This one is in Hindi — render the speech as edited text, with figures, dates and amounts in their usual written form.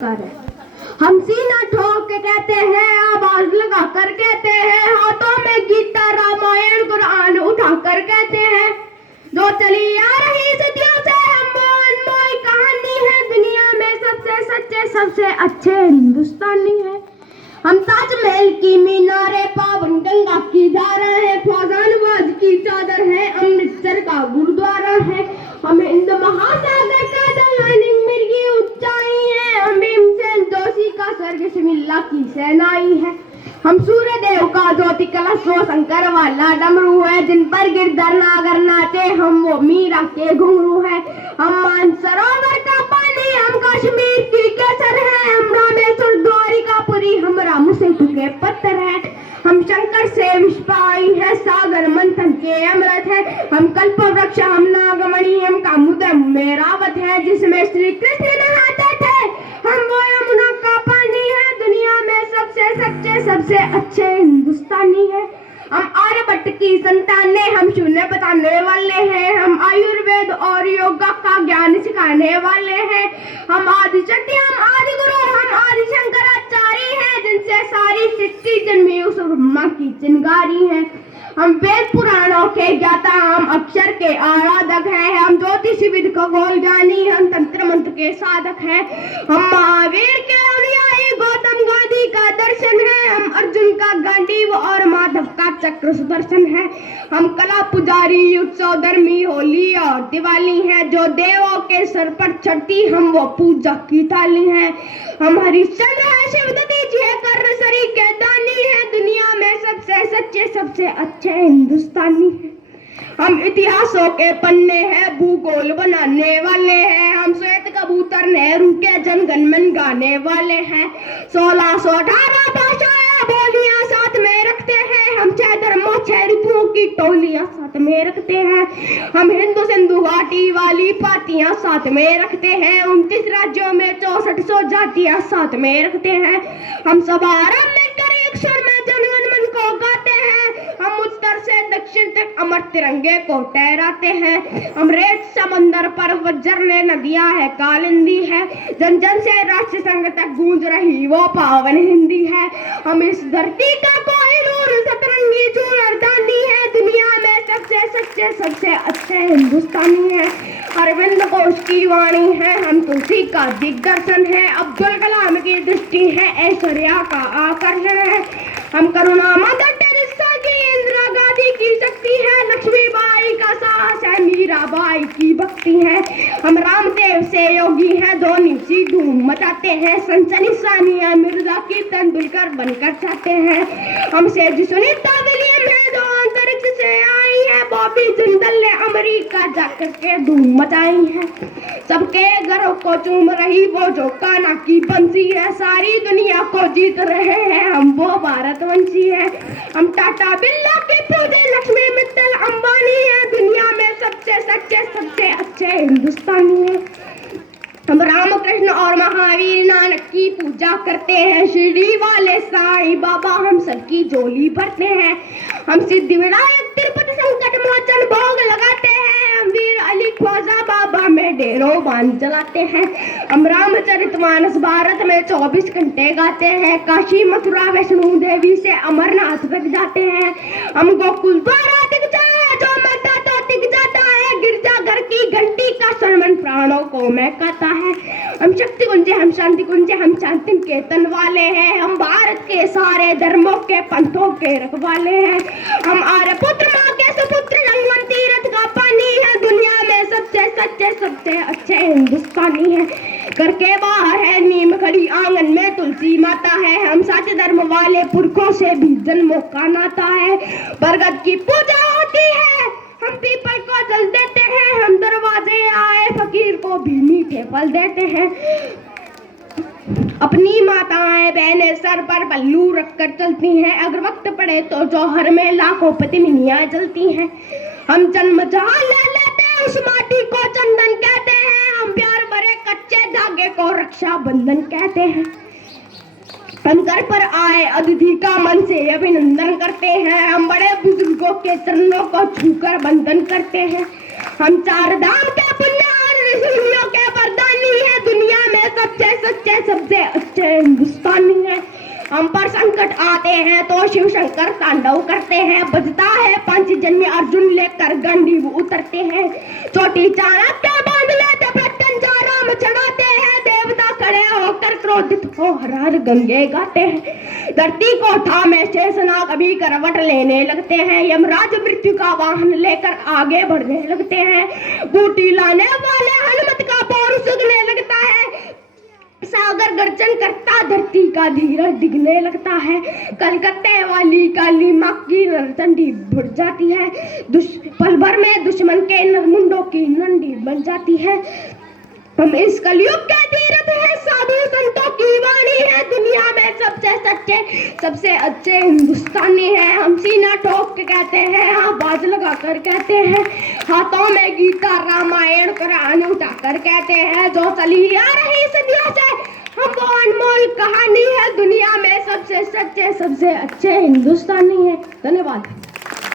हम सीना ठोक के कहते हैं, आवाज लगा कर कहते हैं, हाथों में गीता रामायण कुरान उठा कर कहते हैं, जो चली आ रही सदियों से हम अनमोल कहानी है, दुनिया में सबसे सच्चे सबसे अच्छे हिंदुस्तानी है। हम ताजमहल की मीनारे, पावन गंगा की धारा है, फौजानबाज की चादर है, अमृतसर का गुरुद्वारा है, हम हिंद महासागर का दयानिंग मिर्गी ऊंचाई है, हम भीमसेन जोशी का स्वर्ग शिमिल्ला की सेनाई है, हम सूर्यदेव का ज्योति कलश वो शंकर वाला डमरू है, जिन पर गिरधर नागर नाचे हम वो मीरा के घुंघरू है, हम मानसरोवर का पानी हम कश्मीर की केसर है, हम रामेश्वर द्वारिकापुरी हम रामू से टूटे पत्थर है, हम शंकर से विष पाई है, सागर मंथन के अमृत है, हम कल्प वृक्ष हम नागमणि हम कामुदर में रावत है, जिसमें श्री कृष्ण नहाते थे, हम वो यमुना का पानी है, दुनिया में सबसे सच्चे सबसे अच्छे हिंदुस्तानी है। हम आर्यभट्ट की संतान है, हम शून्य बताने वाले हैं, हम आयुर्वेद और योगा का ज्ञान सिखाने वाले हैं, हम आदिशक्ति हम आदि गुरु हम आदि शंकराचार्य हैं, जिनसे सारी सृष्टि जन्मी उस ब्रह्मा की चिंगारी है, हम वेद पुराणों के ज्ञाता हम अक्षर के आराधक हैं, हम ज्योतिष विद खगोल ज्ञानी हम तंत्र मंत्र के साधक हैं, हम महावीर के अनुयायी गौतम गांधी का दर्शन है, हम अर्जुन का गांडीव और माधव का चक्र सुदर्शन है, हम कला पुजारी उत्सव धर्मी होली और दिवाली है, जो देवों के सर पर चढ़ती हम वो पूजा की थाली है, हम हरिश्चंद्र है शिवदत्ती जी है कर सरी के दानी है, दुनिया में सबसे सच्चे सबसे अच्छे हिंदुस्तानी है। हम इतिहासों के पन्ने हैं, भूगोल बनाने वाले हैं, हम श्वेत कबूतर नेहरू के जनगण मन गाने वाले हैं, 1618 भाषाएं बोलियां साथ में रखते हैं, हम 6 धर्मों 6 ऋतुओं की टोलियां साथ में रखते हैं, हम हिंदू सिंधु घाटी वाली पार्टियां साथ में रखते हैं, 29 राज्यों में 6400 जातियां साथ में रखते हैं, हम सब आराम में कर एक स्वर में जनगण मन को गाते हैं, हम उत्तर से दक्षिण तक अमर तिरंगे को टहराते हैं, हम रेत समंदर पर वज्रने नदियां है कालिंदी है, जन जन से राष्ट्र संघ तक गूंज रही वो पावन हिंदी है, हम इस धरती का कोई नूर सतरंगी चूड़दानी है, दुनिया में सबसे सच्चे सबसे अच्छे हिंदुस्तानी है, अरविंद घोष की वाणी है, हम तुलसी का दिग्दर्शन है, अब्दुल कलाम की दृष्टि है, ऐश्वर्या का आकर्षण है, हम करुणा मदर टेरेसा की इंदिरा गांधी की शक्ति है, लक्ष्मीबाई का साहस है, मीराबाई की भक्ति है, हम रामदेव से योगी है, धोनी सी धूम मचाते हैं, सनसनी सानिया मिर्जा की तेंदुलकर बनकर चाहते हैं, हमसे सुनीता विलियम है जो अंतरिक्ष से आई है, बॉबी जिंदल ने अमेरिका जाकर के धूम मचाई है, सबके घरों को चूम रही वो जो कान्हा की बंसी है, सारी दुनिया को जीत रहे हैं हम वो भारतवंशी है, हम टाटा बिरला के पूजे लक्ष्मी मित्तल अंबानी है, दुनिया में सबसे सच्चे सबसे अच्छे हिंदुस्तानी है, हम रामकृष्ण और महावीर नानक की पूजा करते हैं, शिरडी वाले साईं बाबा हम सबकी झोली भरते हैं, हम सिद्धि विनायक तिरुपति संकट मोचन भोग लगाते हैं, हम वीर अली ख्वाजा बाबा में डेरों बांध जलाते हैं, हम रामचरितमानस भारत में 24 घंटे गाते हैं, काशी मथुरा वैष्णो देवी से अमरनाथ तक जाते हैं, हम गोकुल द्वारा दिख जाए जो मरता तो दिख जाता है, गिरजाघर की घंटी का सरमन प्राणों को महकाता है, हम शक्ति कुंज हम शांति कुंज हम शांति निकेतन वाले हैं, हम भारत के सारे धर्मों के पंथों के रखवाले हैं, हम आर्यपुत्र माँ के सुपुत्र रंगवन तीर्थ का पानी है, दुनिया में सबसे सच्चे सबसे अच्छे हिंदुस्तानी है, घर के बाहर है नीम खड़ी आंगन में तुलसी माता है, हम साचे धर्म वाले पुरखों से भी जन्मों का नाता है, बरगद की पूजा होती है, हम पीपल को जल देते हैं, हम दरवाजे आए फकीर को भी मीठे फल देते हैं, अपनी माताएं बहनें सर पर पल्लू रखकर चलती हैं, अगर वक्त पड़े तो जौहर में लाखों पत्नियां जलती हैं, हम जन्म जहां ले लेते हैं उस माटी को चंदन कहते हैं, हम प्यार भरे कच्चे धागे को रक्षा बंधन कहते हैं, हम घर पर आए अतिथि का मन से अभिनंदन करते हैं, हम बड़े बुजुर्गों के चरणों को छूकर वंदन करते हैं, हम 4 धाम के पुण्य और ऋषियों के वरदानी है, दुनिया में सच्चे सच्चे सबसे अच्छे हिंदुस्तानी हैं। हम पर संकट आते हैं तो शिव शंकर तांडव करते हैं, बजता है पंचजन्य अर्जुन लेकर गांडीव उतरते हैं, छोटी चाणक्य बांध लेते प्रत्यंचा राम चढ़ाते हैं, देवता खड़े होकर क्रोधित हो हर हर गंगे गाते हैं, धरती को थामे शेषनाग अभी करवट लेने लगते हैं, यमराज मृत्यु का वाहन लेकर आगे बढ़ने लगते हैं, बूटी लाने वाले हनुमत का पौरुष उगने लगता है, सागर गर्जन करता धरती का धीरज दिखने लगता है, कलकत्ते वाली काली माँ की नरचंडी बढ़ जाती है, पल भर में दुश्मन के नरमुंडों की नंडी बन जाती है। हम इस कलयुग के तीर्थ है, साधु संतों की वाणी है, दुनिया में सबसे सच्चे सबसे अच्छे हिंदुस्तानी है। हम सीना ठोक के कहते हैं, आवाज लगा कर कहते हैं, हाथों में गीता रामायण कुरान उठा कर कहते हैं, जो चली आ रही सदियों से हम वो अनमोल कहानी है, दुनिया में सबसे सच्चे सबसे अच्छे हिंदुस्तानी है। धन्यवाद।